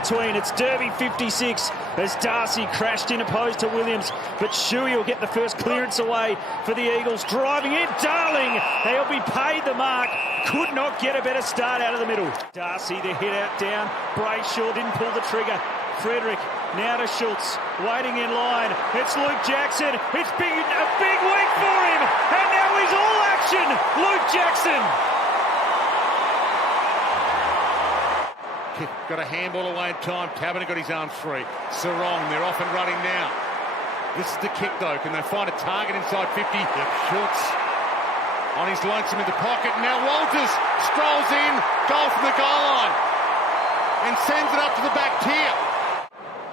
between. It's Derby 56 as Darcy crashed in opposed to Williams, but Shuey will get the first clearance away for the Eagles. Driving in, Darling, he'll be paid the mark. Could not get a better start out of the middle. Darcy, the hit out down. Brayshaw didn't pull the trigger. Frederick now to Schultz, waiting in line. It's Luke Jackson. It's been a big week for him, and now he's all action. Luke Jackson. Got a handball away in time. Taberner got his arms free. Serong, they're off and running now. This is the kick though. Can they find a target inside 50? Yep. Schultz on his lonesome in the pocket. Now Walters strolls in, goal from the goal line, and sends it up to the back tier.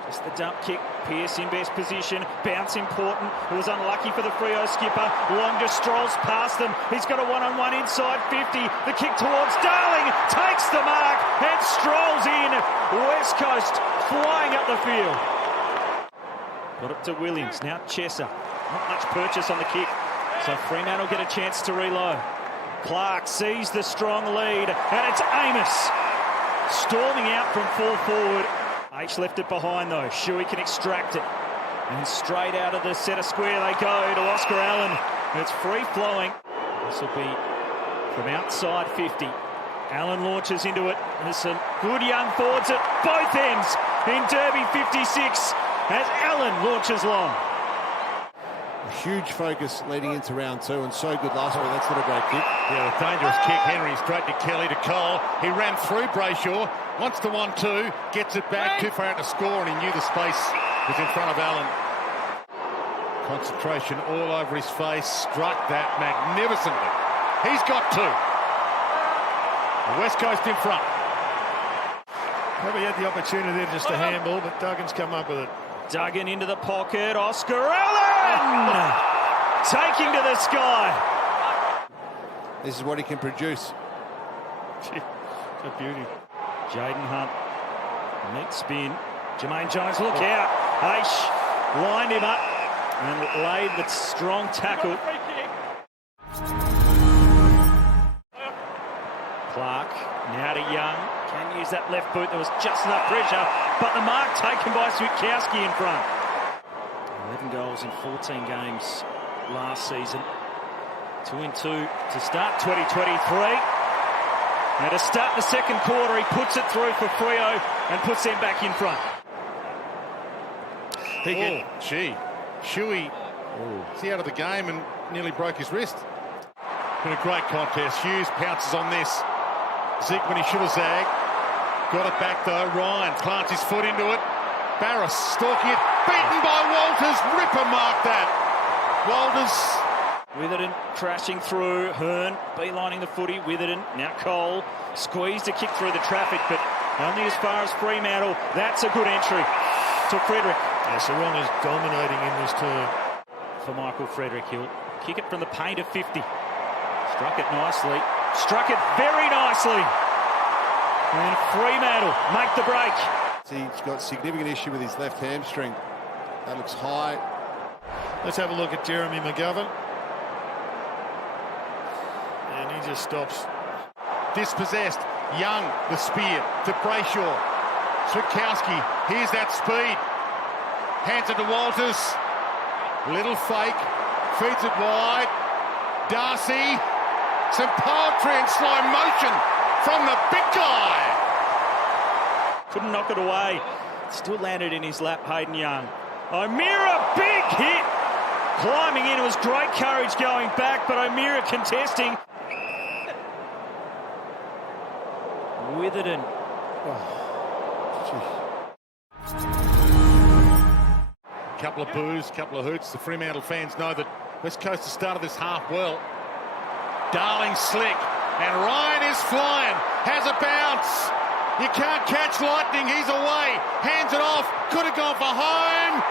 Just the dump kick. Pearce in best position. Bounce important. It was unlucky for the Freo skipper. Long just strolls past them. He's got a one-on-one inside 50. The kick towards Darling. Takes the mark and strolls in. West Coast flying up the field. Got it to Williams. Now Chesser. Not much purchase on the kick. So Fremantle get a chance to reload. Clark sees the strong lead. And it's Amos storming out from full forward. H left it behind though. Shuey can extract it. And straight out of the centre square they go to Oscar Allen. It's free flowing. This will be from outside 50. Allen launches into it. There's some good young forwards at both ends in Derby 56 as Allen launches long. A huge focus leading into round two, and so good last week. That's not a great kick. Yeah, a dangerous kick. Henry straight to Kelly, to Cole. He ran through Brayshaw, wants the 1-2, gets it back, too far out to score, and he knew the space was in front of Allen. Concentration all over his face, struck that magnificently. He's got two. The West Coast in front. Probably had the opportunity there just to handball, but Duggan's come up with it. Duggan into the pocket. Oscar Allen! Taking to the sky. This is what he can produce. A beauty. Jaden Hunt. Neat spin. Jermaine Jones, look out. Aish lined him up and laid the strong tackle. Clark now to Young. Can use that left boot. There was just enough pressure, but the mark taken by Switkowski in front. 11 goals in 14 games last season. 2-2 to start 2023. Now to start the second quarter, he puts it through for Freo and puts them back in front. Shuey. Is he out of the game and nearly broke his wrist? Been a great contest. Hughes pounces on this. Zeke when he should have zagged. Got it back though. Ryan plants his foot into it. Barris stalking it. Beaten by Walters. Ripper marked that. Walters. Witherden crashing through. Hearn beelining the footy. Witherden. Now Cole. Squeezed a kick through the traffic, but only as far as Fremantle. That's a good entry to Frederick. Yeah, Serong is dominating in this turn. For Michael Frederick, he'll kick it from the paint of 50. Struck it nicely. Struck it very nicely. And Fremantle make the break. He's got significant issue with his left hamstring. That looks high. Let's have a look at Jeremy McGovern. And he just stops. Dispossessed. Young, the spear to Brayshaw. Switkowski, here's that speed. Hands it to Walters. Little fake. Feeds it wide. Darcy. Some poetry in slow motion from the big guy. Couldn't knock it away. Still landed in his lap, Hayden Young. O'Meara, big hit. Climbing in, it was great courage going back, but O'Meara contesting. Witherden. Couple of boos, couple of hoots. The Fremantle fans know that West Coast has started this half well. Darling slick, and Ryan is flying, has a bounce. You can't catch lightning, he's away, hands it off, could have gone for home,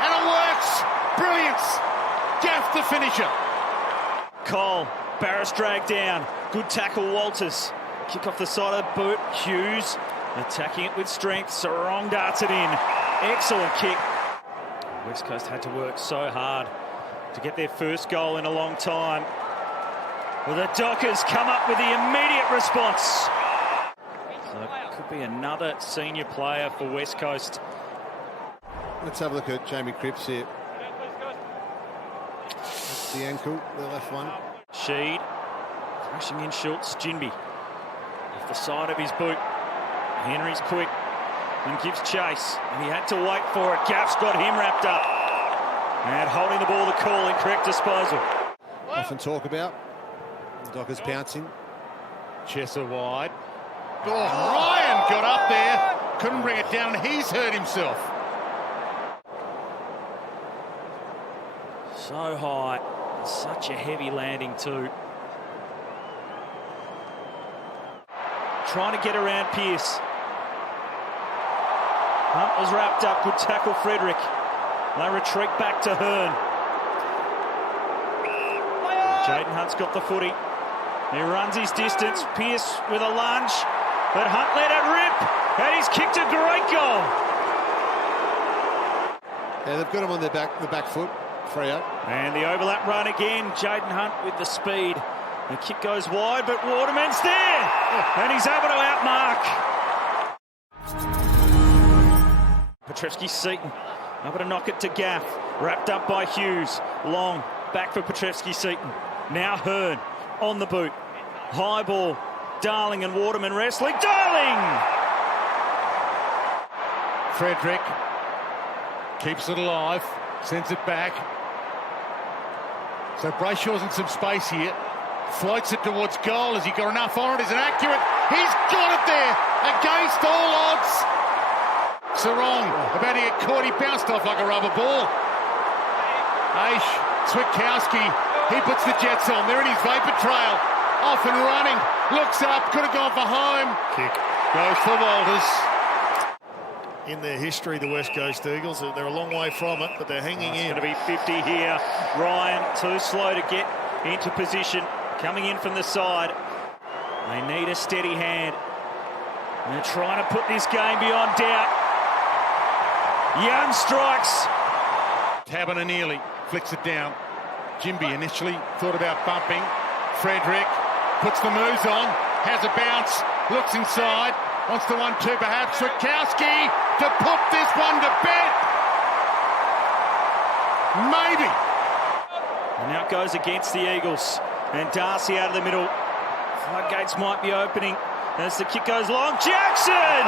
and it works. Brilliance. Gaff the finisher. Cole, Barris dragged down, good tackle Walters. Kick off the side of the boot, Hughes attacking it with strength, Serong darts it in. Excellent kick. West Coast had to work so hard to get their first goal in a long time. Well, the Dockers come up with the immediate response. So Could be another senior player for West Coast. Let's have a look at Jamie Cripps here. That's the ankle, the left one. Sheed thrashing in Schultz. Ginby off the side of his boot. Henry's quick and gives chase, and he had to wait for it. Gaff's got him wrapped up. And holding the ball, the call, incorrect disposal. Often talk about Dockers pouncing. Chesser wide. Oh, Ryan got up there, couldn't bring it down, and he's hurt himself. So high, and such a heavy landing too. Trying to get around Pearce. Hunt was wrapped up, good tackle Frederick. They retreat back to Hearn. Jaden Hunt's got the footy. He runs his distance. Pearce with a lunge, but Hunt let it rip, and he's kicked a great goal. Yeah, they've got him on the back foot. Freo. And the overlap run again. Jaden Hunt with the speed. The kick goes wide, but Waterman's there, and he's able to outmark. Petrevski-Seton able to knock it to Gaff. Wrapped up by Hughes. Long back for Petrevski-Seton. Now Hearn on the boot. High ball. Darling and Waterman wrestling. Darling! Frederick keeps it alive, sends it back. So Brayshaw's in some space here. Floats it towards goal. Has he got enough on it? Is it accurate? He's got it there against all odds. Serong about to get caught. He bounced off like a rubber ball. Aish, Switkowski, he puts the Jets on. They're in his vapor trail. Off and running. Looks up. Could have gone for home. Kick. Goes for Walters. In their history, the West Coast Eagles, they're a long way from it, but they're hanging in. It's going to be 50 here. Ryan, too slow to get into position. Coming in from the side. They need a steady hand. And they're trying to put this game beyond doubt. Young strikes. Taberner nearly flicks it down. Ginby initially thought about bumping. Frederick puts the moves on. Has a bounce. Looks inside. Wants the 1-2 perhaps. Switkowski to put this one to bed. Maybe. And now it goes against the Eagles. And Darcy out of the middle. Floodgates might be opening as the kick goes long. Jackson!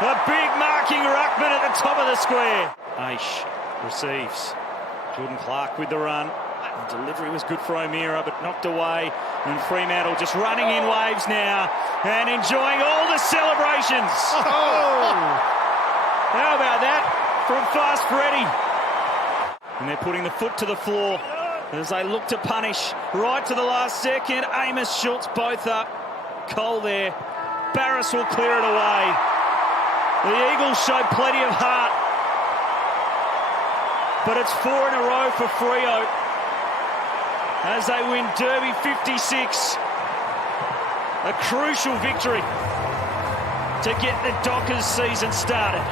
A big marking ruckman at the top of the square. Aish receives. Jordan Clark with the run. The delivery was good for O'Meara, but knocked away. And Fremantle just running in waves now and enjoying all the celebrations. Oh! How about that from Fast Freddy? And they're putting the foot to the floor as they look to punish right to the last second. Amos, Schultz both up. Cole there. Barras will clear it away. The Eagles showed plenty of heart. But it's 4 in a row for Freo as they win Derby 56. A crucial victory to get the Dockers season started.